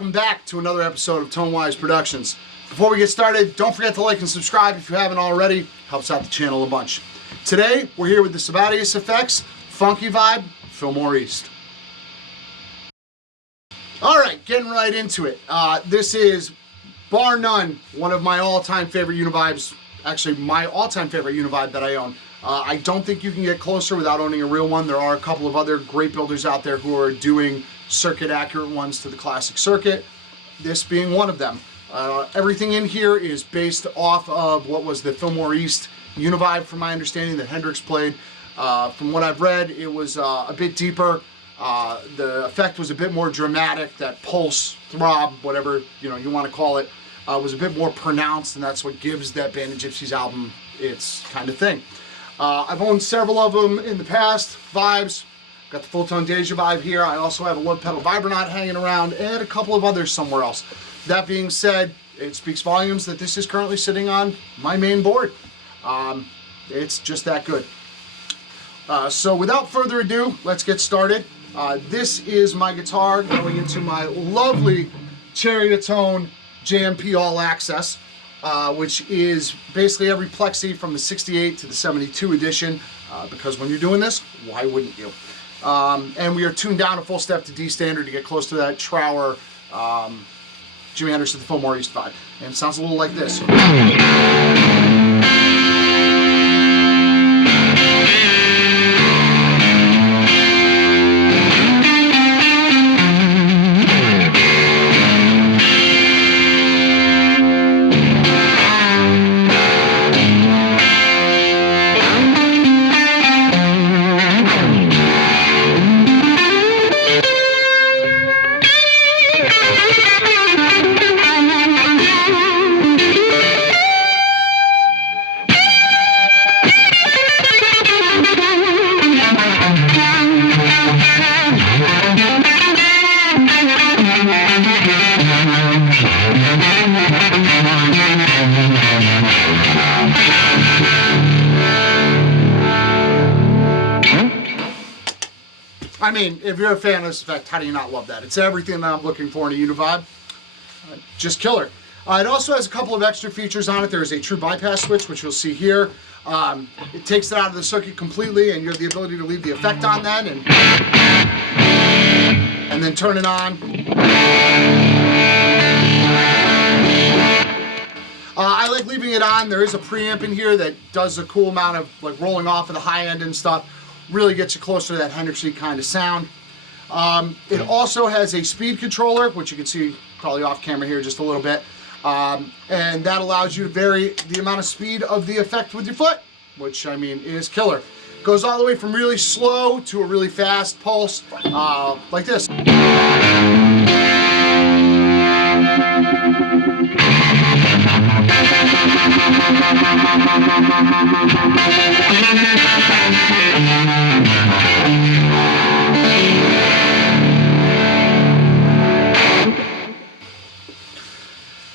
welcome back to another episode of Tone-Wise Productions. Before we get started, don't forget to like and subscribe if you haven't already. Helps out the channel a bunch. Today, we're here with the Sabbadius effects, Funky Vibe, Fillmore East. Alright, getting right into it. This is, bar none, one of my all-time favorite Univibes. Actually, my all-time favorite Univibe that I own. I don't think you can get closer without owning a real one. There are a couple of other great builders out there who are doing circuit-accurate ones to the classic circuit, this being one of them. Everything in here is based off of what was the Fillmore East Univibe, from my understanding, that Hendrix played. From what I've read, it was a bit deeper. The effect was a bit more dramatic. That pulse, throb, whatever you want to call it, was a bit more pronounced, and that's what gives that Band of Gypsys album its kind of thing. I've owned several of them in the past. Vibes, got the Full Tone Deja Vibe here. I also have a Wood Pedal Vibronaut hanging around, and a couple of others somewhere else. That being said, it speaks volumes that this is currently sitting on my main board. It's just that good. So without further ado, let's get started. This is my guitar going into my lovely Cherry-O-Tone JMP All Access, which is basically every plexi from the 68 to the 72 edition, because when you're doing this, why wouldn't you? And we are tuned down a full step to D standard to get close to that Trower Jimi Hendrix at the Fillmore East vibe. And it sounds a little like this. I mean, if you're a fan of this effect, how do you not love that? It's everything that I'm looking for in a Univibe. Just killer. It also has a couple of extra features on it. There's a true bypass switch, which you'll see here. It takes it out of the circuit completely, and you have the ability to leave the effect on then, and then turn it on. I like leaving it on. There is a preamp in here that does a cool amount of like rolling off of the high end and stuff. Really gets you closer to that Hendrixy kind of sound. It also has a speed controller, which you can see probably off camera here just a little bit. And that allows you to vary the amount of speed of the effect with your foot, which I mean is killer. Goes all the way from really slow to a really fast pulse, like this.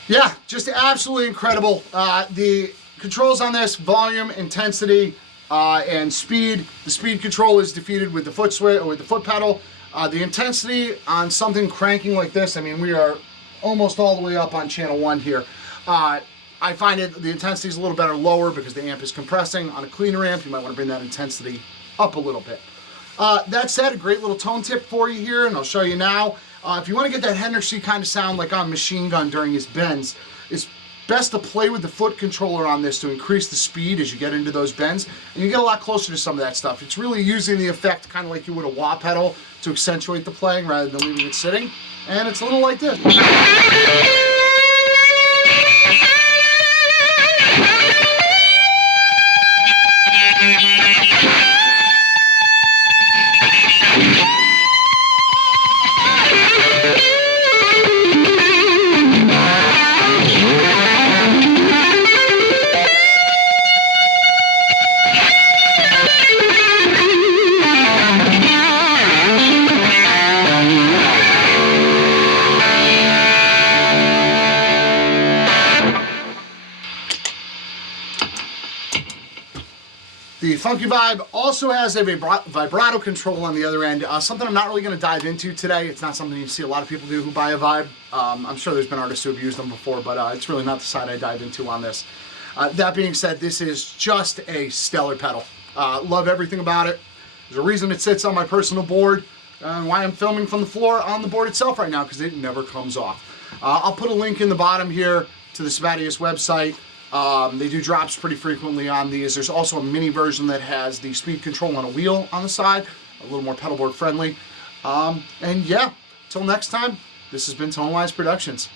Yeah, just absolutely incredible. The controls on this, volume, intensity, and speed. The speed control is defeated with the foot switch or with the foot pedal. The intensity on something cranking like this, I mean, we are almost all the way up on channel 1 here. I find the intensity is a little better lower because the amp is compressing. On a cleaner amp, you might want to bring that intensity up a little bit. That said, a great little tone tip for you here, and I'll show you now. If you want to get that Hendrixy kind of sound like on Machine Gun during his bends, it's best to play with the foot controller on this to increase the speed as you get into those bends, and you get a lot closer to some of that stuff. It's really using the effect kind of like you would a wah pedal to accentuate the playing rather than leaving it sitting, and it's a little like this. The Funky Vibe also has a vibrato control on the other end, something I'm not really going to dive into today. It's not something you see a lot of people do who buy a Vibe. I'm sure there's been artists who have used them before, but it's really not the side I dive into on this. That being said, this is just a stellar pedal. Love everything about it. There's a reason it sits on my personal board, and why I'm filming from the floor on the board itself right now, because it never comes off. I'll put a link in the bottom here to the Sabbadius website. They do drops pretty frequently on these. There's also a mini version that has the speed control on a wheel on the side, a little more pedalboard friendly. And yeah, till next time, this has been Tone Wise Productions.